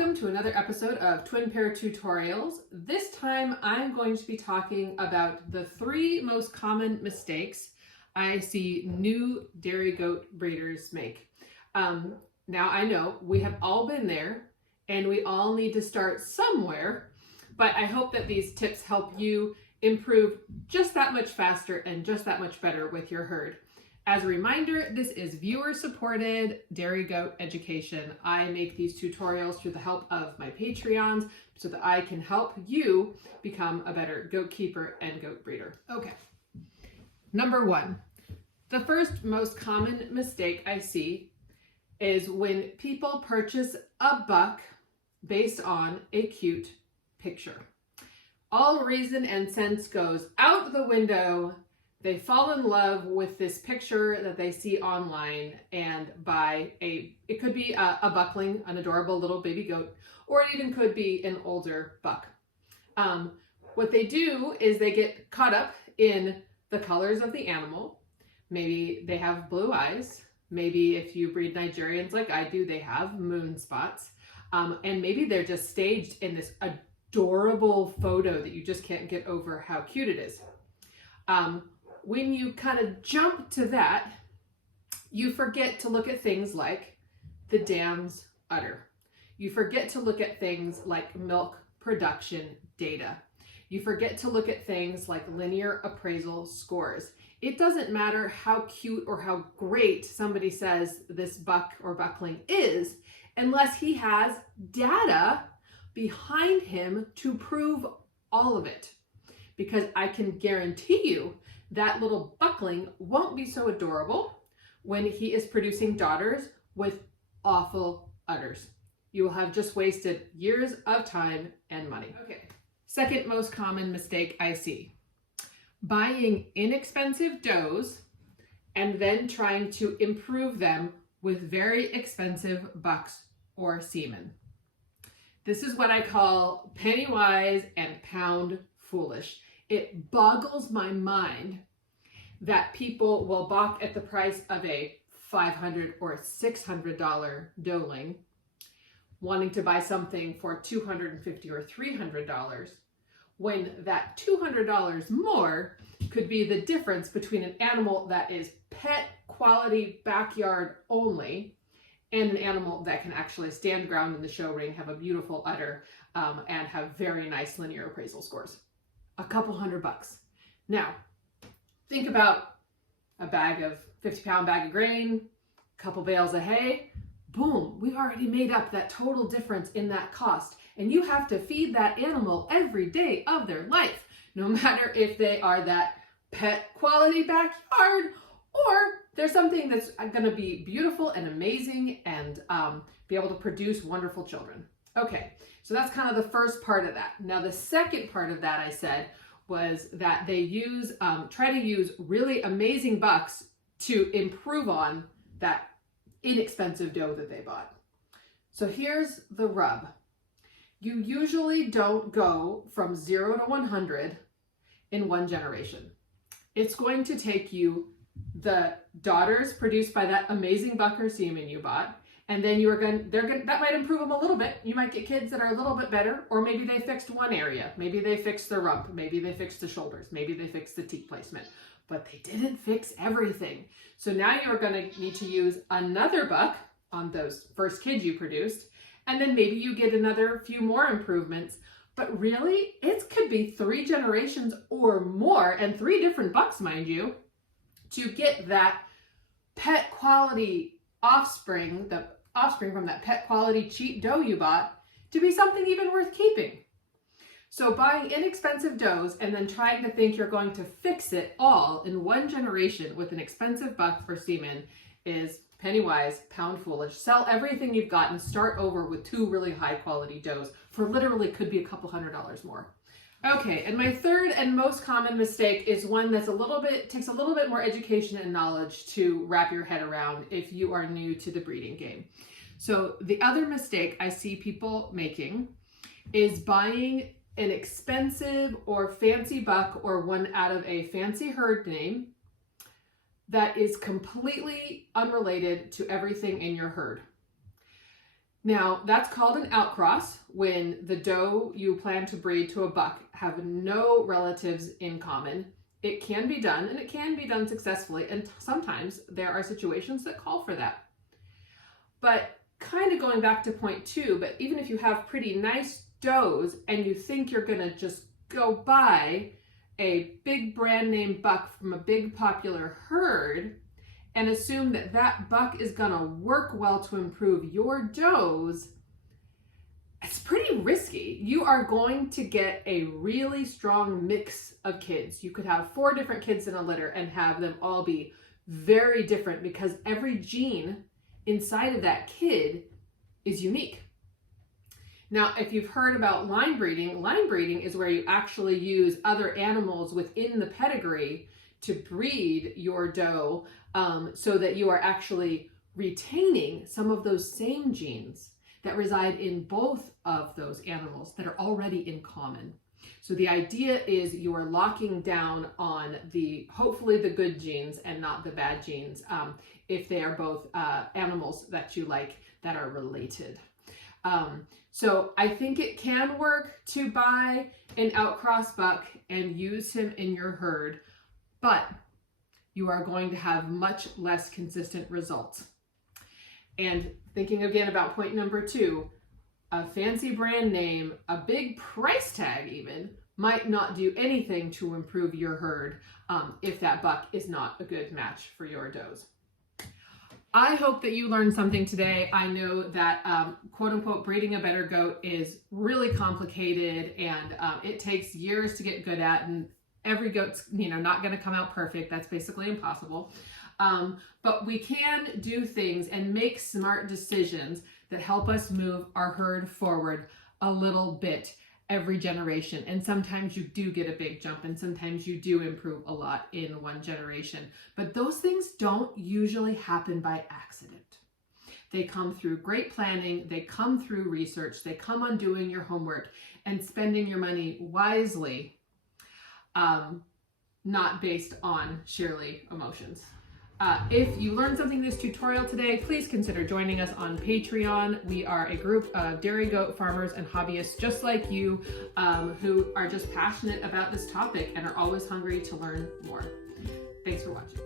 Welcome to another episode of Twin Pair Tutorials. This time I'm going to be talking about the 3 most common mistakes I see new dairy goat breeders make. Now I know we have all been there and we all need to start somewhere, but I hope that these tips help you improve just that much faster and just that much better with your herd. As a reminder, this is viewer-supported dairy goat education. I make these tutorials through the help of my Patreons so that I can help you become a better goat keeper and goat breeder. Okay, number 1. The first most common mistake I see is when people purchase a buck based on a cute picture. All reason and sense goes out the window. They fall in love with this picture that they see online and buy it could be a buckling, an adorable little baby goat, or it even could be an older buck. What they do is they get caught up in the colors of the animal. Maybe they have blue eyes. Maybe if you breed Nigerians like I do, they have moon spots. And maybe they're just staged in this adorable photo that you just can't get over how cute it is. When you kind of jump to that, you forget to look at things like the dam's udder. You forget to look at things like milk production data. You forget to look at things like linear appraisal scores. It doesn't matter how cute or how great somebody says this buck or buckling is, unless he has data behind him to prove all of it. Because I can guarantee you that little buckling won't be so adorable when he is producing daughters with awful udders. You will have just wasted years of time and money. Okay. Second most common mistake I see: buying inexpensive does and then trying to improve them with very expensive bucks or semen. This is what I call penny wise and pound foolish. It boggles my mind that people will balk at the price of a $500 or $600 doeling, wanting to buy something for $250 or $300, when that $200 more could be the difference between an animal that is pet quality backyard only and an animal that can actually stand ground in the show ring, have a beautiful udder, and have very nice linear appraisal scores. A couple $100. Now, think about a 50-pound bag of grain, a couple bales of hay. Boom, we've already made up that total difference in that cost. And you have to feed that animal every day of their life, no matter if they are that pet quality backyard or there's something that's going to be beautiful and amazing and be able to produce wonderful children. Okay, so that's kind of the first part of that. Now, the second part of that I said was that they try to use really amazing bucks to improve on that inexpensive doe that they bought. So here's the rub. You usually don't go from 0 to 100 in one generation. It's going to take you the daughters produced by that amazing buck or semen you bought, and then that might improve them a little bit. You might get kids that are a little bit better, or maybe they fixed one area. Maybe they fixed the rump. Maybe they fixed the shoulders. Maybe they fixed the teat placement, but they didn't fix everything. So now you're going to need to use another buck on those first kids you produced, and then maybe you get another few more improvements. But really, it could be 3 generations or more, and 3 different bucks, mind you, to get that pet quality offspring, the offspring from that pet quality cheap doe you bought, to be something even worth keeping. So buying inexpensive does and then trying to think you're going to fix it all in one generation with an expensive buck or semen is penny wise, pound foolish. Sell everything you've got and start over with 2 really high quality does for literally could be a couple $100 more. Okay, and my third and most common mistake is one that's takes a little bit more education and knowledge to wrap your head around if you are new to the breeding game. So the other mistake I see people making is buying an expensive or fancy buck or one out of a fancy herd name that is completely unrelated to everything in your herd. Now, that's called an outcross when the doe you plan to breed to a buck have no relatives in common. It can be done, and it can be done successfully, and sometimes there are situations that call for that. But kind of going back to point 2, but even if you have pretty nice does and you think you're gonna just go buy a big brand name buck from a big popular herd and assume that that buck is gonna work well to improve your does, it's pretty risky. You are going to get a really strong mix of kids. You could have 4 different kids in a litter and have them all be very different because every gene inside of that kid is unique. Now, if you've heard about line breeding is where you actually use other animals within the pedigree to breed your doe, so that you are actually retaining some of those same genes that reside in both of those animals that are already in common. So the idea is you are locking down on hopefully the good genes and not the bad genes, if they are both animals that you like that are related. So I think it can work to buy an outcross buck and use him in your herd, but you are going to have much less consistent results. And thinking again about point number 2, a fancy brand name, a big price tag even, might not do anything to improve your herd if that buck is not a good match for your does. I hope that you learned something today. I know that quote unquote breeding a better goat is really complicated, and it takes years to get good at, and every goat's not going to come out perfect. That's basically impossible. But we can do things and make smart decisions that help us move our herd forward a little bit every generation. And sometimes you do get a big jump, and sometimes you do improve a lot in one generation. But those things don't usually happen by accident. They come through great planning, they come through research, they come on doing your homework and spending your money wisely, not based on sheerly emotions. If you learned something in this tutorial today, please consider joining us on Patreon. We are a group of dairy goat farmers and hobbyists just like you, who are just passionate about this topic and are always hungry to learn more. Thanks for watching.